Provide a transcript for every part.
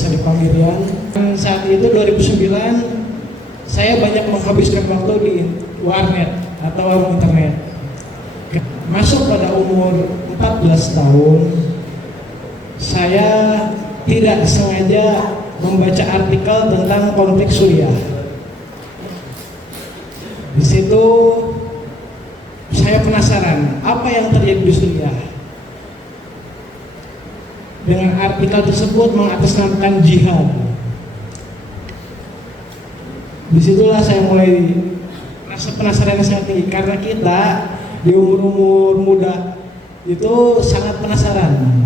biasa dipanggil Rian. Saat itu 2009 saya banyak menghabiskan waktu di warnet atau warung internet. Masuk pada umur 14 tahun, saya tidak sengaja membaca artikel tentang konflik Suriah. Di situ saya penasaran apa yang terjadi di Suriah. Dengan artikel tersebut mengatasnamakan jihad. Disitulah saya mulai rasa penasaran yang sangat tinggi, karena kita di umur-umur muda itu sangat penasaran,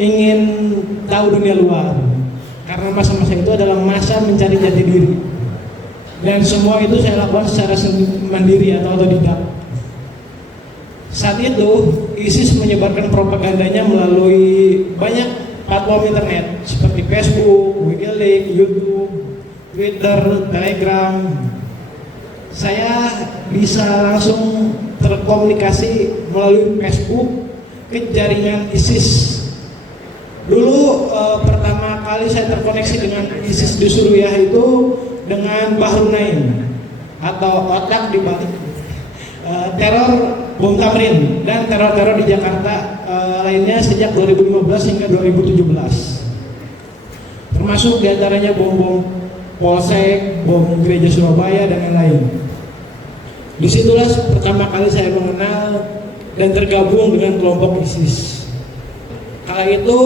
ingin tahu dunia luar, karena masa-masa itu adalah masa mencari jati diri, dan semua itu saya lakukan secara mandiri atau otodidak. Saat itu ISIS menyebarkan propagandanya melalui banyak platform internet seperti Facebook, Wikileaks, YouTube, Twitter, Telegram. Saya bisa langsung terkomunikasi melalui Facebook ke jaringan ISIS. Dulu pertama kali saya terkoneksi dengan ISIS di Suriah itu dengan Bahrunain atau otak di balik teror bom Tamrin dan teror-teror di Jakarta lainnya sejak 2015 hingga 2017. Termasuk diantaranya bom-bom Polsek, bom gereja Surabaya dan lain-lain. Disitulah pertama kali saya mengenal dan tergabung dengan kelompok ISIS. Kala itu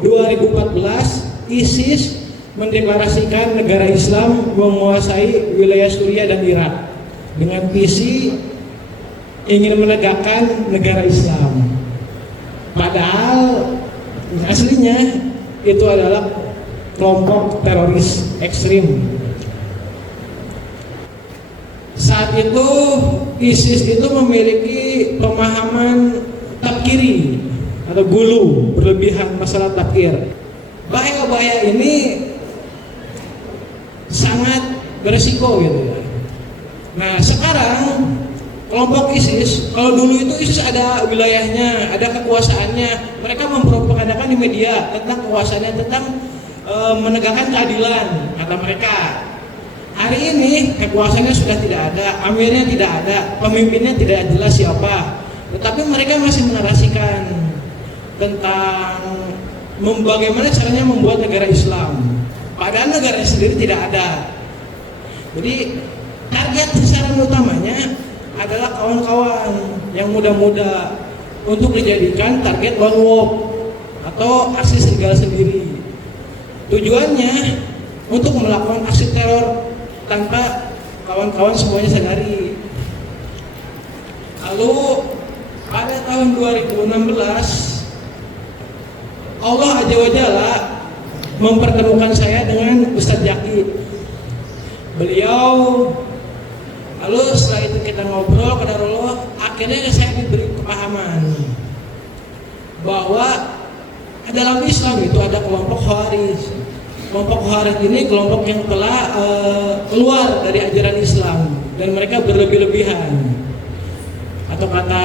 2014 ISIS mendeklarasikan negara Islam menguasai wilayah Suriah dan Irak dengan visi ingin menegakkan negara Islam. Padahal aslinya itu adalah kelompok teroris ekstrim. Saat itu ISIS itu memiliki pemahaman takfiri atau gulu berlebihan masalah takfir. Bahaya ini sangat beresiko gitu ya. Nah sekarang kelompok ISIS, kalau dulu itu ISIS ada wilayahnya, ada kekuasaannya, mereka mempropagandakan di media tentang kekuasaannya, tentang menegakkan keadilan, kata mereka. Hari ini kekuasaannya sudah tidak ada, amirnya tidak ada, pemimpinnya tidak jelas siapa, tetapi mereka masih menarasikan tentang bagaimana caranya membuat negara Islam, padahal negaranya sendiri tidak ada. Jadi target sasaran utamanya adalah kawan-kawan yang muda-muda untuk dijadikan target lone wolf atau aksi serigala sendiri. Tujuannya untuk melakukan aksi teror tanpa kawan-kawan semuanya sadari. Lalu pada tahun 2016 Allah Azza wa Jalla mempertemukan saya dengan Ustadz Jaki. Beliau, lalu setelah itu kita ngobrol, qadarullah, akhirnya saya diberi kepahaman bahwa dalam Islam itu ada kelompok Khawarij. Kelompok Khawarij ini kelompok yang telah keluar dari ajaran Islam dan mereka berlebih-lebihan. Atau kata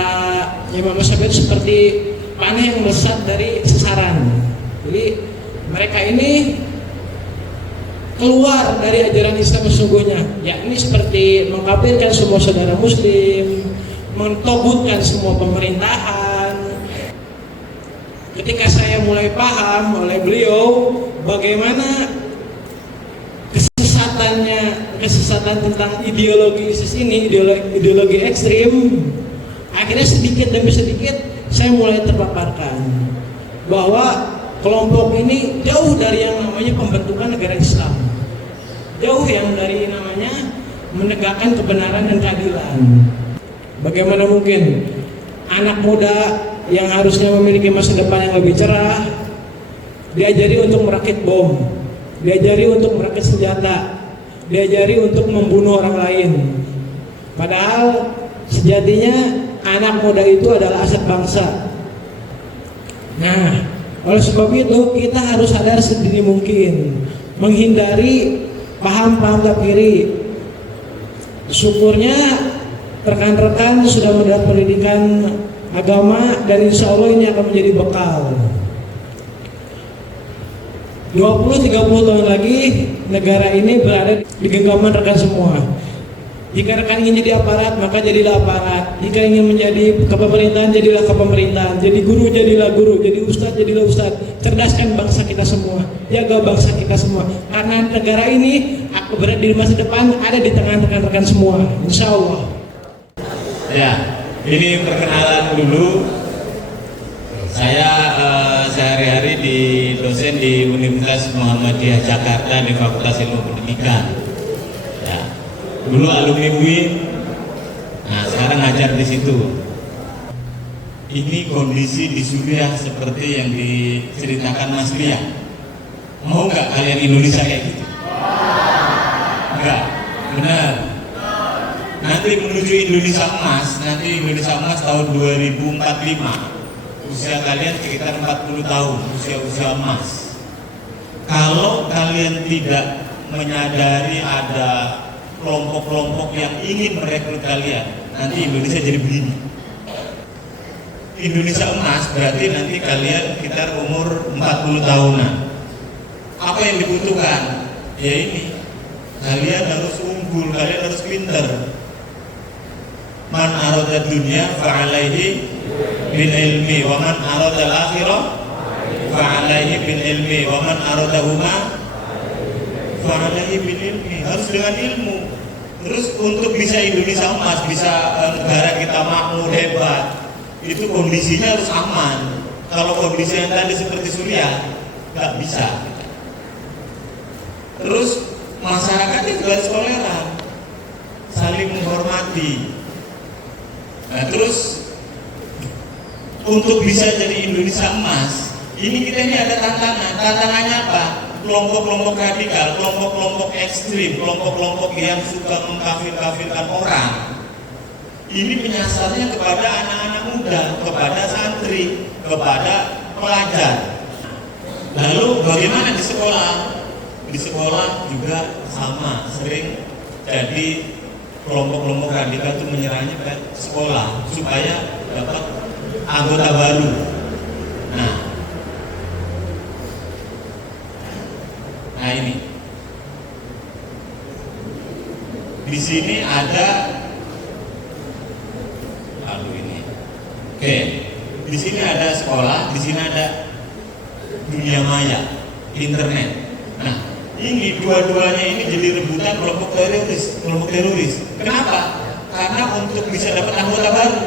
Imam Syafi'i seperti panah yang melesat dari sasaran. Jadi mereka ini keluar dari ajaran Islam sesungguhnya, yakni seperti mengkafirkan semua saudara muslim, mentogutkan semua pemerintahan. Ketika saya mulai paham oleh beliau bagaimana kesesatan tentang ideologi ISIS ini, ideologi ekstrim, akhirnya sedikit demi sedikit saya mulai terpaparkan bahwa kelompok ini jauh dari yang namanya pembentukan negara Islam, jauh yang dari namanya menegakkan kebenaran dan keadilan. Bagaimana mungkin anak muda yang harusnya memiliki masa depan yang lebih cerah diajari untuk merakit bom, diajari untuk merakit senjata, diajari untuk membunuh orang lain. Padahal sejatinya anak muda itu adalah aset bangsa. Nah, oleh sebab itu kita harus sadar sedini mungkin, menghindari paham-paham takfiri. Syukurnya rekan-rekan sudah mendapat pendidikan agama dan insya Allah ini akan menjadi bekal. 20-30 tahun lagi negara ini berada di genggaman rekan semua. Jika rekan ingin jadi aparat, maka jadilah aparat. Jika ingin menjadi kepemerintahan, jadilah kepemerintahan. Jadi guru, jadilah guru. Jadi ustadz, jadilah ustadz. Cerdaskan bangsa kita semua. Jaga bangsa kita semua. Karena negara ini aku berada di masa depan ada di tangan rekan-rekan semua. Insya Allah. Ya, ini perkenalan dulu. Saya sehari-hari di dosen di Universitas Muhammadiyah Jakarta di Fakultas Ilmu Pendidikan. Ya, dulu alumni UIN. Nah, sekarang ngajar di situ. Ini kondisi di Suriah seperti yang diceritakan Mas Lia. Mau nggak kalian Indonesia kayak gitu? Enggak, benar. Nanti menuju Indonesia emas, tahun 2045. Usia kalian sekitar 40 tahun, usia emas. Kalau kalian tidak menyadari ada kelompok-kelompok yang ingin merekrut kalian, nanti Indonesia jadi begini. Indonesia emas berarti nanti kalian sekitar umur 40 tahunan. Apa yang dibutuhkan? Ya ini, kalian harus unggul, kalian harus pinter. Man arada dunya fa'alaihi bil ilmi wa man arada al-akhirah fa'alaihi bil ilmi wa man aradahuma fa'alaihi bil ilmi. Harus dengan ilmu. Terus untuk bisa Indonesia emas, bisa negara kita makmur hebat, itu kondisinya harus aman. Kalau kondisi yang tadi seperti Suriah nggak bisa. Terus masyarakatnya juga harus toleran, saling menghormati. Nah, terus untuk bisa jadi Indonesia emas, ini kita ini ada tantangan. Tantangannya apa? Kelompok-kelompok radikal, kelompok-kelompok ekstrim, kelompok-kelompok yang suka mengkafir-kafirkan orang. Ini menyasarnya kepada anak-anak muda, kepada santri, kepada pelajar. Lalu bagaimana di sekolah? Di sekolah juga sama, sering jadi kelompok-kelompok radikal itu menyerangnya ke sekolah supaya dapat anggota baru. Nah ini di sini ada, oke, di sini ada sekolah, di sini ada dunia maya, internet. Nah, ini dua-duanya ini jadi rebutan kelompok teroris. Kenapa? Karena untuk bisa dapat anggota baru.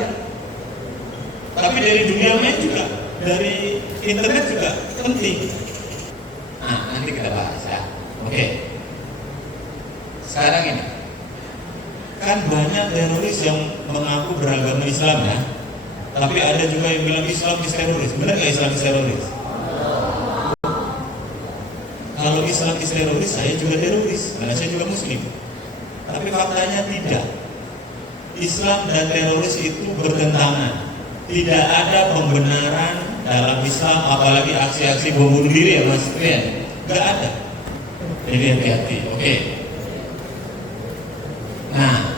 Tapi dari dunia maya juga, dari internet juga penting. Nah, nanti kita bahas ya. Oke. Sekarang ini, kan banyak teroris yang mengaku beragama Islam ya. Tapi ada juga yang bilang Islamis teroris. Benar nggak Islamis teroris? Kalau Islamis teroris, saya juga teroris, karena saya juga Muslim. Tapi faktanya tidak. Islam dan teroris itu bertentangan. Tidak ada pembenaran dalam Islam, apalagi aksi-aksi bom bunuh diri ya Mas Rian. Nggak ada. Jadi hati-hati. Oke. Nah,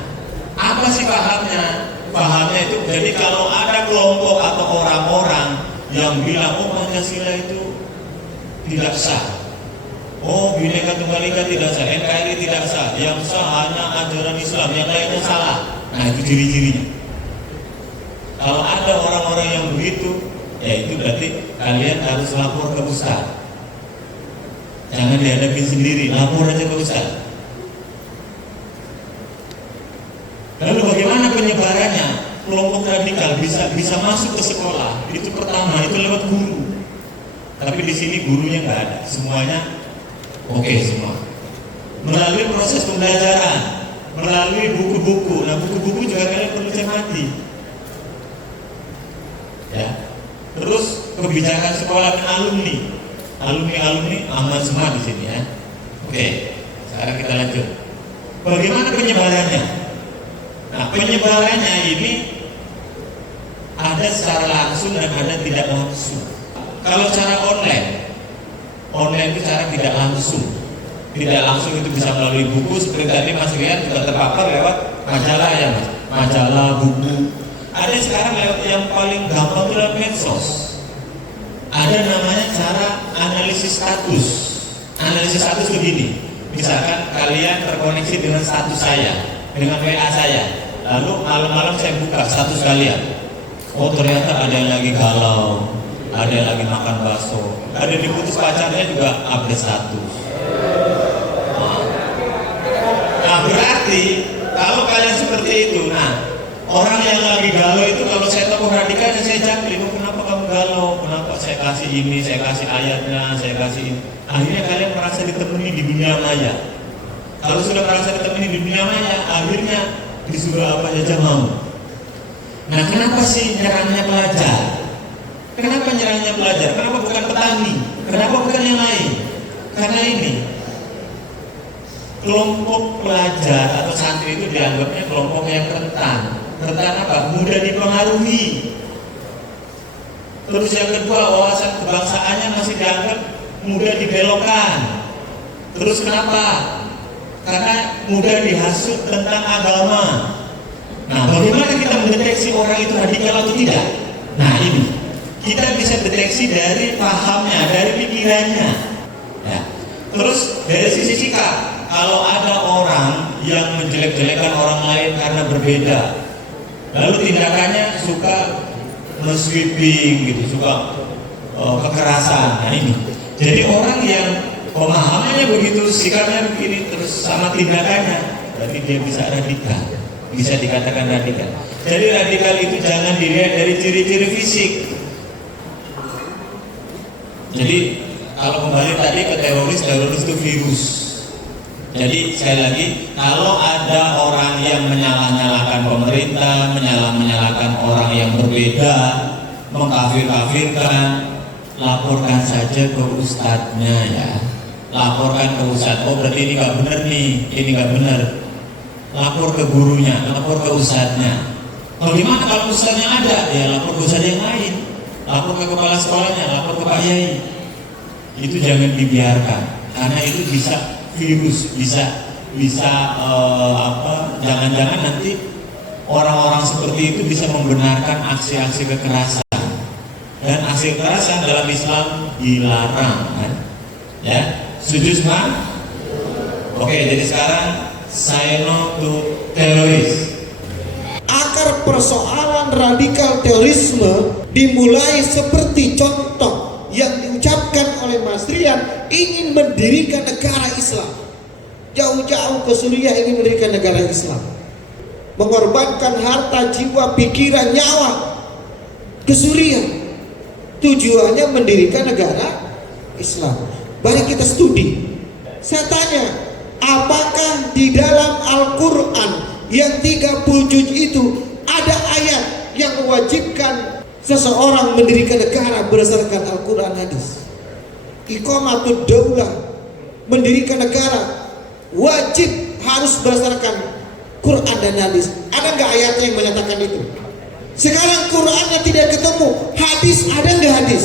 apa sih pahamnya? Pahamnya itu, jadi kalau ada kelompok atau orang-orang yang bilang Pancasila itu tidak sah, Bhinneka Tunggal Ika tidak sah, NKRI tidak sah, yang sah hanya ajaran Islam, yang lainnya salah. Nah, itu ciri-cirinya. Kalau ada orang-orang yang begitu, ya itu berarti kalian harus lapor ke Ustaz. Jangan dihadapin sendiri, lapor aja ke Ustaz. Lalu bagaimana penyebarannya? Kelompok radikal bisa masuk ke sekolah. Itu pertama, itu lewat guru. Tapi di sini gurunya nggak ada, semuanya oke semua. Melalui proses pembelajaran, melalui buku-buku. Nah, buku-buku juga kalian perlu cermati. Ya. Terus kebijakan sekolah dan alumni aman semua di sini ya. Oke, sekarang kita lanjut. Bagaimana penyebarannya? Nah, penyebarannya ini ada secara langsung dan ada tidak langsung. Kalau cara online itu cara tidak langsung. Tidak langsung itu bisa melalui buku, seperti tadi Mas Rian juga terpapar lewat majalah ya Mas. Majalah, buku. Ada sekarang lewat yang paling gampang itu lewat medsos. Ada namanya cara analisis status. Analisis status begini, misalkan kalian terkoneksi dengan status saya, dengan WA saya, lalu malam-malam saya buka status kalian. Oh ternyata ada yang lagi galau, ada yang lagi makan bakso, ada yang diputus pacarnya juga update status. Nah berarti kalau kalian seperti itu, nah orang yang lagi galau itu kalau saya tokoh radikal saya jangkrik, oh, kenapa kamu galau? Kenapa saya kasih ini, saya kasih ayatnya, saya kasih ini. Akhirnya kalian merasa ditemani di dunia maya. Kalau sudah merasa ditemani di dunia maya, akhirnya disuruh apa saja mau. Nah kenapa sih nyerangnya pelajar? Kenapa nyerangnya pelajar? Kenapa bukan petani? Kenapa bukan yang lain? Karena ini kelompok pelajar atau santri itu dianggapnya kelompok yang rentan. Rentan apa? Mudah dipengaruhi. Terus yang kedua, wawasan kebangsaannya masih dianggap mudah dibelokkan. Terus kenapa? Karena mudah dihasut tentang agama. Nah, bagaimana kita mendeteksi orang itu radikal atau tidak? Nah ini, kita bisa deteksi dari pahamnya, dari pikirannya. Ya. Terus dari sisi sikap, kalau ada orang yang menjelek-jelekan orang lain karena berbeda, lalu tindakannya suka men-sweeping gitu, suka kekerasan. Nah ini, jadi orang yang pemahamannya begitu, sikapnya begini, terus sama tindakannya, berarti dia bisa radikal, bisa dikatakan radikal. Jadi radikal itu jangan dilihat dari ciri-ciri fisik. Jadi kalau kembali tadi ke teroris itu virus. Jadi sekali lagi, kalau ada orang yang menyalah-nyalahkan pemerintah, menyalahkan orang yang berbeda, mengkafir-kafirkan, laporkan saja ke ustadznya ya. Laporkan ke ustadz. Oh berarti ini nggak benar nih, ini nggak benar. Lapor ke gurunya, lapor ke ustadznya. Bagaimana kalau ustadznya ada? Ya lapor ke ustadz yang lain. Lapor ke kepala sekolahnya, lapor ke Pak Yai. Itu jangan dibiarkan, karena itu bisa virus, bisa jangan-jangan nanti orang-orang seperti itu bisa membenarkan aksi-aksi kekerasan, dan aksi kekerasan dalam Islam dilarang kan? Ya, setuju semua? Oke, jadi sekarang saya no to teroris. Akar persoalan radikal terorisme dimulai seperti contoh yang diucapkan oleh Mas Rian, ingin mendirikan negara Islam. Jauh-jauh ke Suriah ingin mendirikan negara Islam, mengorbankan harta, jiwa, pikiran, nyawa ke Suriah. Tujuannya mendirikan negara Islam. Mari kita studi. Saya tanya, apakah di dalam Al-Quran yang 30 juz itu ada ayat yang mewajibkan seseorang mendirikan negara berdasarkan Al-Quran hadis? Iqamatud daulah, mendirikan negara wajib harus berdasarkan Quran dan hadis. Ada nggak ayatnya yang menyatakan itu? Sekarang Qurannya tidak ketemu, hadis ada nggak hadis?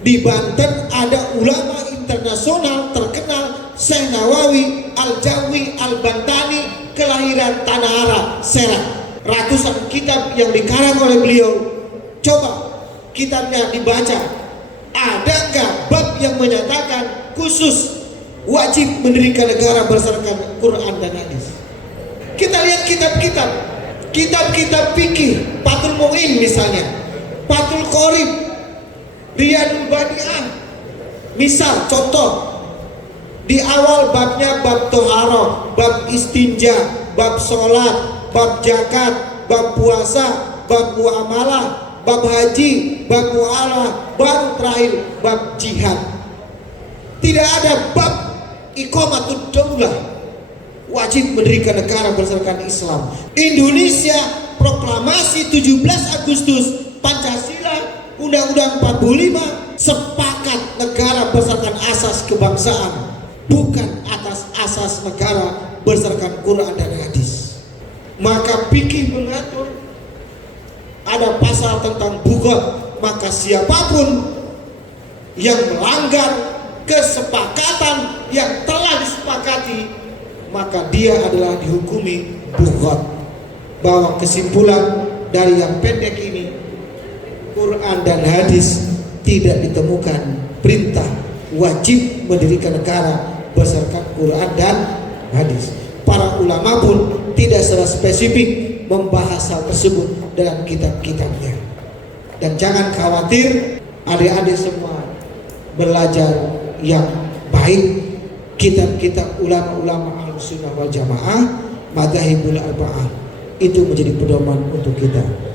Di Banten ada ulama internasional terkenal, Syekh Nawawi Al-Jawi Al-Bantani, kelahiran Tanah Arab, Serang. Ratusan kitab yang dikarang oleh beliau. Coba kitabnya dibaca, ada nggak bab yang menyatakan khusus wajib mendirikan negara berdasarkan Quran dan hadis? Kita lihat kitab-kitab fikih, Fathul Mu'in misalnya, Fathul Qorib, Riyadul Badi'ah. Misal contoh, di awal babnya bab toharoh, bab istinja, bab sholat, bab zakat, bab puasa, bab muamalah, bab haji, bab mu'alah, baru terakhir bab jihad. Tidak ada bab iqamatud daulah, wajib mendirikan negara berdasarkan Islam. Indonesia proklamasi 17 Agustus, Pancasila, Undang-Undang 45 sepakat negara berdasarkan asas kebangsaan, bukan atas asas negara berdasarkan Quran dan hadis. Maka fikih mengatur ada pasal tentang bughad, maka siapapun yang melanggar kesepakatan yang telah disepakati, maka dia adalah dihukumi bughad. Bahwa kesimpulan dari yang pendek ini, Quran dan hadis tidak ditemukan perintah wajib mendirikan negara berdasarkan Quran dan hadis. Para ulama pun tidak secara spesifik membahas hal tersebut dalam kitab-kitabnya. Dan jangan khawatir, adik-adik semua belajar yang baik. Kitab-kitab ulama-ulama Ahlussunnah wal Jamaah, Madzhabul Arba'ah itu menjadi pedoman untuk kita.